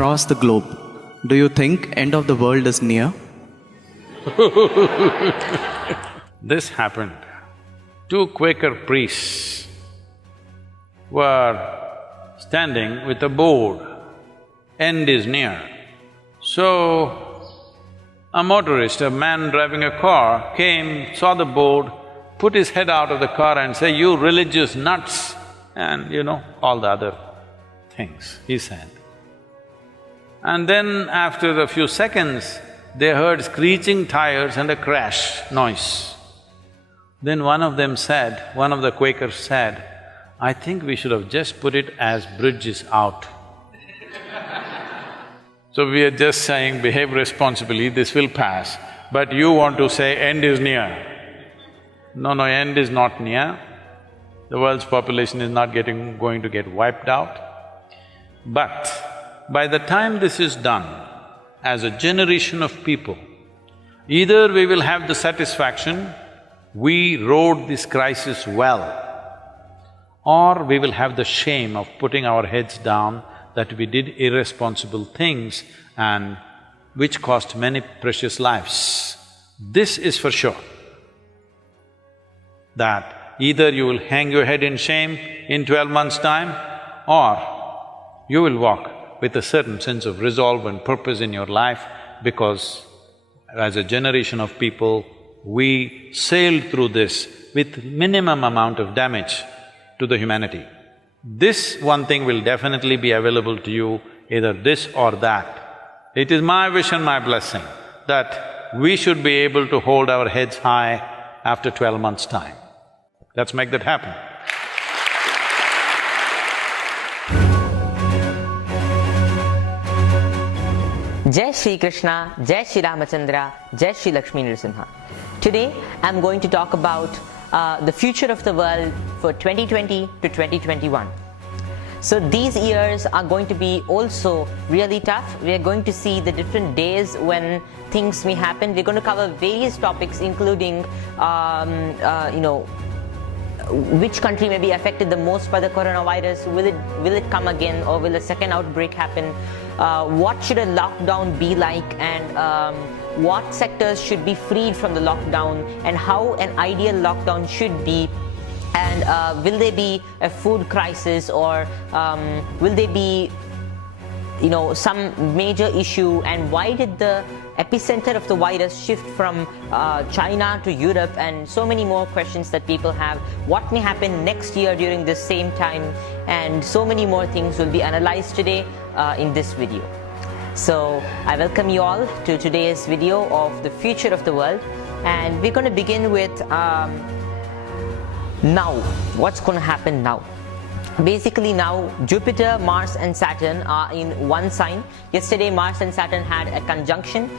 across the globe. Do you think end of the world is near? This happened. Two Quaker priests were standing with a board, "End is near." So, a motorist, a man driving a car, came, saw the board, put his head out of the car and said, "You religious nuts," and all the other things he said. And then after a few seconds, they heard screeching tires and a crash noise. Then one of the Quakers said, "I think we should have just put it as bridge is out." So we are just saying, behave responsibly, this will pass, but you want to say end is near. No, end is not near. The world's population is not going to get wiped out. But by the time this is done, as a generation of people, either we will have the satisfaction, we rode this crisis well, or we will have the shame of putting our heads down that we did irresponsible things and which cost many precious lives. This is for sure, that either you will hang your head in shame in 12 months' time, or you will walk with a certain sense of resolve and purpose in your life, because as a generation of people, we sailed through this with minimum amount of damage to the humanity. This one thing will definitely be available to you, either this or that. It is my wish and my blessing that we should be able to hold our heads high after 12 months' time. Let's make that happen. Jai Shri Krishna, Jai Shri Ramachandra, Jai Shri Lakshmi Nrsimha. Today, I'm going to talk about the future of the world for 2020 to 2021. So these years are going to be also really tough. We are going to see the different days when things may happen. We're going to cover various topics, including which country may be affected the most by the coronavirus. Will it come again, or will a second outbreak happen? What should a lockdown be like, and what sectors should be freed from the lockdown, and how an ideal lockdown should be, and will there be a food crisis, or will there be some major issue, and why did the epicenter of the virus shift from China to Europe, and so many more questions that people have. What may happen next year during this same time, and so many more things will be analyzed today in this video. So I welcome you all to today's video of the future of the world, and we're going to begin with now. What's going to happen now? Basically now, Jupiter, Mars and Saturn are in one sign. Yesterday, Mars and Saturn had a conjunction.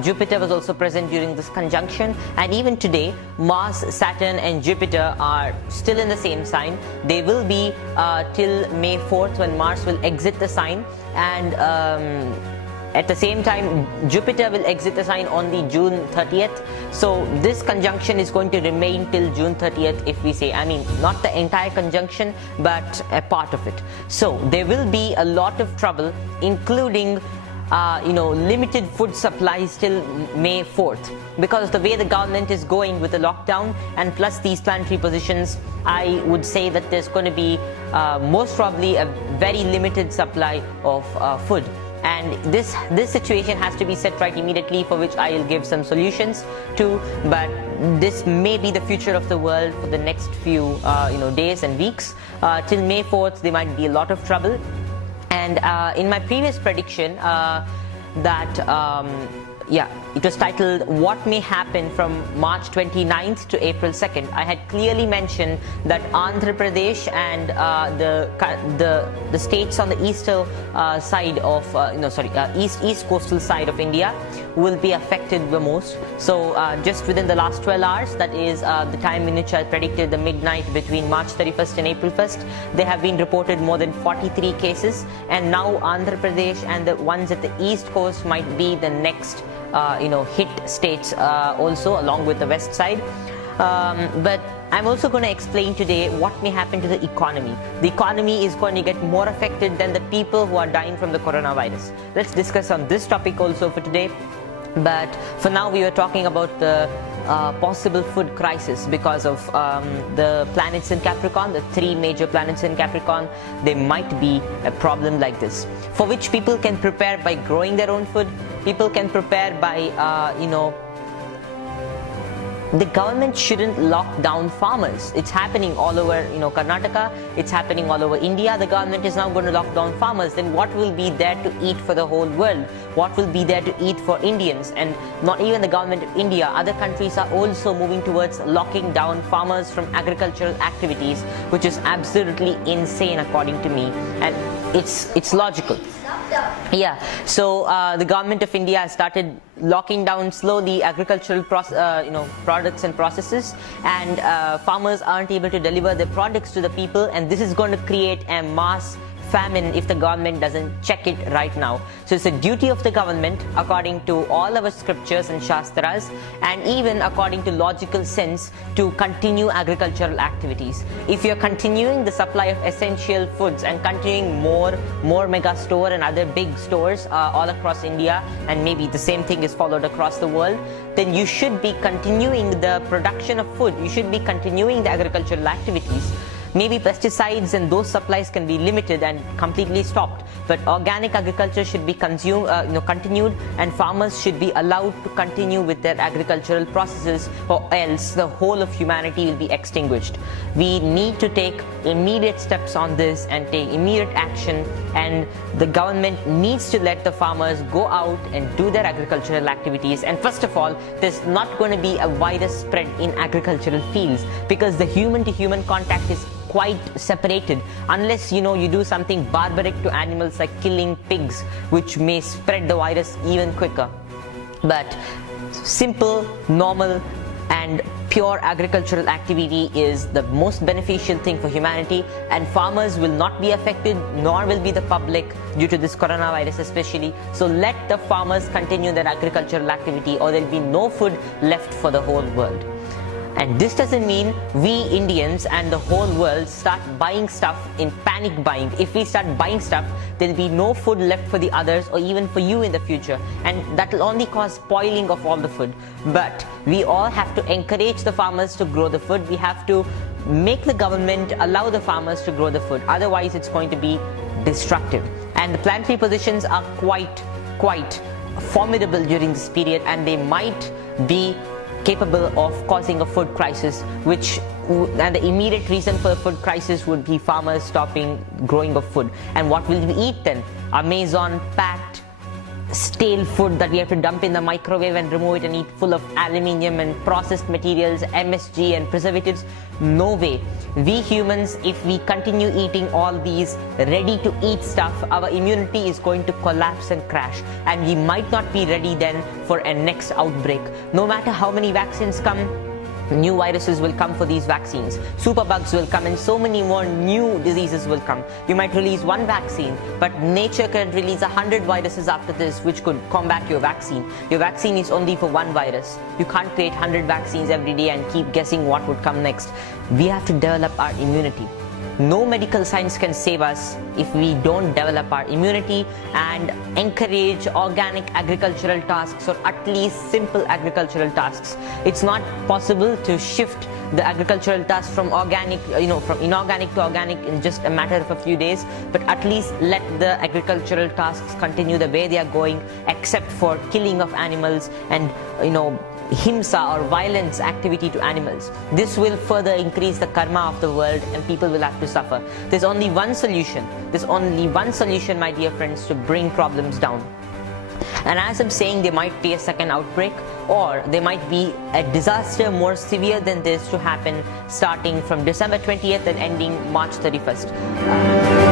Jupiter was also present during this conjunction, and even today, Mars, Saturn and Jupiter are still in the same sign. They will be till May 4th, when Mars will exit the sign, and at the same time, Jupiter will exit the sign on the June 30th. So this conjunction is going to remain till June 30th, if we say, not the entire conjunction, but a part of it. So there will be a lot of trouble, including limited food supplies till May 4th. Because the way the government is going with the lockdown, and plus these planetary positions, I would say that there's going to be most probably a very limited supply of food. And this situation has to be set right immediately, for which I will give some solutions to. But this may be the future of the world for the next few days and weeks. Till May 4th, there might be a lot of trouble. And in my previous prediction, it was titled "What May Happen from March 29th to April 2nd." I had clearly mentioned that Andhra Pradesh and the states on the eastern side of east coastal side of India will be affected the most. So just within the last 12 hours, that is the time in which I predicted the midnight between March 31st and April 1st, there have been reported more than 43 cases, and now Andhra Pradesh and the ones at the east coast might be the next hit states also, along with the west side. But I'm also going to explain today what may happen to the economy. The economy is going to get more affected than the people who are dying from the coronavirus. Let's discuss on this topic also for today. But for now, we were talking about the possible food crisis because of the planets in Capricorn, the 3 major planets in Capricorn. There might be a problem like this, for which people can prepare by growing their own food. People can prepare by, the government shouldn't lock down farmers. It's happening all over, Karnataka. It's happening all over India. The government is now going to lock down farmers. Then what will be there to eat for the whole world? What will be there to eat for Indians? And not even the government of India. Other countries are also moving towards locking down farmers from agricultural activities, which is absolutely insane according to me. And it's logical. Yeah, so the government of India has started locking down slowly agricultural products and processes, and farmers aren't able to deliver their products to the people, and this is going to create a mass famine if the government doesn't check it right now. So it's a duty of the government, according to all our scriptures and shastras, and even according to logical sense, to continue agricultural activities. If you're continuing the supply of essential foods and continuing more mega store and other big stores all across India, and maybe the same thing is followed across the world, then you should be continuing the production of food. You should be continuing the agricultural activities. Maybe pesticides and those supplies can be limited and completely stopped, but organic agriculture should be continued, and farmers should be allowed to continue with their agricultural processes, or else the whole of humanity will be extinguished. We need to take immediate steps on this and take immediate action, and the government needs to let the farmers go out and do their agricultural activities. And first of all, there's not going to be a virus spread in agricultural fields, because the human to human contact is quite separated, unless you do something barbaric to animals like killing pigs, which may spread the virus even quicker. But simple, normal and pure agricultural activity is the most beneficial thing for humanity, and farmers will not be affected, nor will be the public, due to this coronavirus especially. So let the farmers continue their agricultural activity, or there'll be no food left for the whole world. And this doesn't mean we Indians and the whole world start buying stuff in panic buying. If we start buying stuff, there'll be no food left for the others, or even for you in the future, and that will only cause spoiling of all the food. But we all have to encourage the farmers to grow the food. We have to make the government allow the farmers to grow the food, otherwise it's going to be destructive. And the planetary positions are quite formidable during this period, and they might be capable of causing a food crisis, and the immediate reason for the food crisis would be farmers stopping growing of food. And what will we eat then? Amazon packed stale food that we have to dump in the microwave and remove it and eat, full of aluminium and processed materials, MSG and preservatives? No way. We humans, if we continue eating all these ready to eat stuff, our immunity is going to collapse and crash, and we might not be ready then for a next outbreak. No matter how many vaccines come, new viruses will come for these vaccines, superbugs will come, and so many more new diseases will come. You might release one vaccine, but nature can release 100 viruses after this, which could combat your vaccine. Your vaccine is only for one virus. You can't create 100 vaccines every day and keep guessing what would come next. We have to develop our immunity. No medical science can save us if we don't develop our immunity and encourage organic agricultural tasks, or at least simple agricultural tasks. It's not possible to shift the agricultural tasks from from inorganic to organic in just a matter of a few days, but at least let the agricultural tasks continue the way they are going, except for killing of animals and himsa or violence activity to animals. This will further increase the karma of the world, and people will have to suffer. There's only one solution. There's only one solution, my dear friends, to bring problems down. And as I'm saying, there might be a second outbreak, or there might be a disaster more severe than this to happen starting from December 20th and ending March 31st.